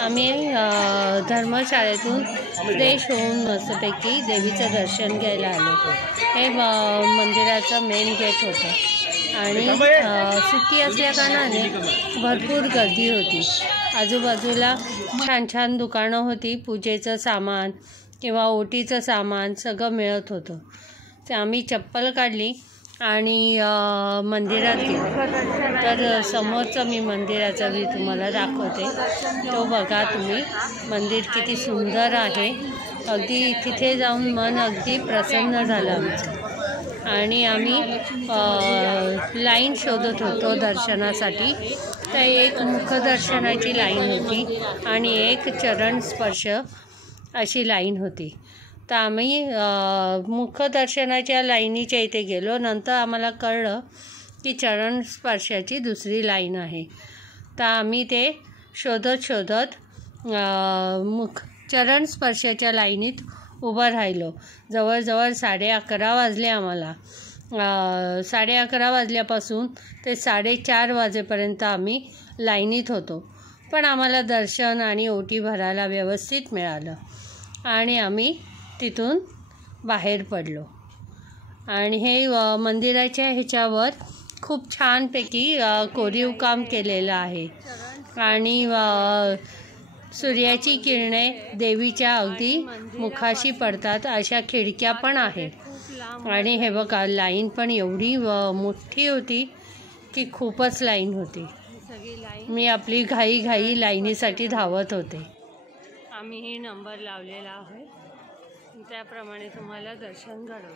आम्ही धर्मशाळेतून फ्रेश होऊन मस्तपैकी देवीचं दर्शन घ्यायला आलो। हे मंदिराचं मेन गेट होतं आणि सुट्टी असल्या कारणाने भरपूर गर्दी होती। आजूबाजूला छान छान दुकानं होती, पूजेचं सामान किंवा ओटीचं सामान सगळं मिळत होतं। ते आम्ही चप्पल काढली आणि मंदिरात गेलो। तर समोरचं मी मंदिराचा व्ह्यू तुम्हाला दाखवते, तो बघा तुम्ही। मंदिर किती सुंदर आहे, अगदी तिथे जाऊन मन अगदी प्रसन्न झालं आमचं। आणि आम्ही लाईन शोधत होतो दर्शनासाठी। तर एक मुखदर्शनाची लाईन होती आणि एक चरण स्पर्श अशी लाईन होती। तर आम्ही मुखदर्शनाच्या लाईनीच्या इथे गेलो। नंतर आम्हाला कळलं की चरण स्पर्शाची दुसरी लाईन आहे। तर आम्ही ते शोधत चरण स्पर्शाच्या लाईनीत उभं राहिलो। जवळजवळ 11:30 वाजले आम्हाला। 11:30 वाजल्यापासून ते 4:30 वाजेपर्यंत आम्ही लाईनीत होतो, पण आम्हाला दर्शन आणि ओटी भरायला व्यवस्थित मिळालं आणि आम्ही तिथून बाहेर पडलो। आणि हे मंदिराच्या ह्याच्यावर खूप छानपैकी कोरीव काम केलेलं आहे आणि सूर्याची किरणे देवीच्या अगदी मुखाशी पडतात अशा खिडक्या पण आहेत। आणि हे बघा, लाईन पण एवढी मोठी होती की खूपच लाईन होती। मी आपली घाई लाईनीसाठी धावत होते। आम्हीही नंबर लावलेला आहे, त्याप्रमाणे तुम्हाला दर्शन घडवू।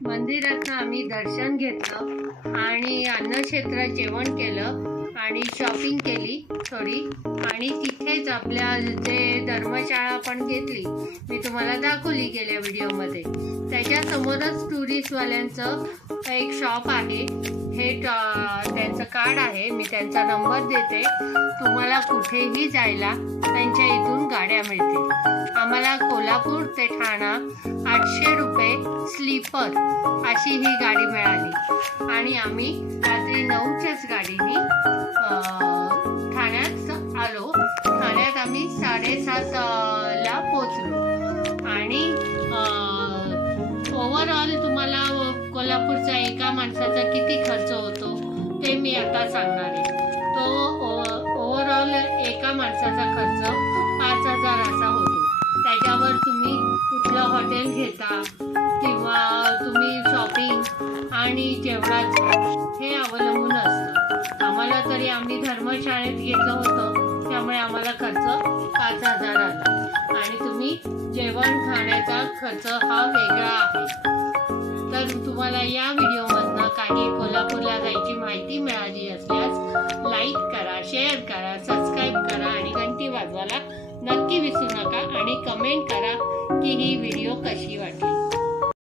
मंदिरात आम्ही दर्शन घेतलं आणि अन्नक्षेत्रात जेवण केलं आणि शॉपिंग केली थोडी। आणि तिथेच आपल्या जे धर्मशाळा पण घेतली, मी तुम्हाला दाखवली गेल्या व्हिडिओमध्ये। त्याच्यासमोरच टुरिस्टवाल्यांचं एक शॉप आहे। हे त्यांचं कार्ड आहे, मी त्यांचा नंबर देते। तुम्हाला कुठेही जायला त्यांच्या इथून गाड्या मिळतील। आम्हाला कोल्हापूर ते ठाणा 800 रुपये स्लीपर अशी ही गाडी मिळाली आणि आम्ही रात्री 9च्याच गाडीने ठाण्यात आलो। ठाण्यात आम्ही 7:30ला पोचलो। आणि ओव्हरऑल तुम्हाला कोल्हापूरचा एका माणसाचा किती खर्च होतो ते मी आता सांगणार आहे। तो ओव्हरऑल एका माणसाचा खर्च 5,000 असा होतो। त्याच्यावर तुम्ही कुठलं हॉटेल घेता किंवा तुम्ही शॉपिंग आणि जेवणाचं हे अवलंबून असतं। आम्हाला तरी आम्ही धर्मशाळेत घेतलं होतं, त्यामुळे आम्हाला खर्च 5,000 आला। आणि तुम्ही जेवण खाण्याचा खर्च हा वेगळा आहे। तर तुम्हाला या व्हिडिओमधनं काही कोल्हापूरला जायची माहिती मिळाली असल्यास लाईक करा, शेअर करा, सबस्क्राईब करा आणि घंटी वाजवायला नक्की विसरू नका। आणि कमेंट करा की ही व्हिडिओ कशी वाटली।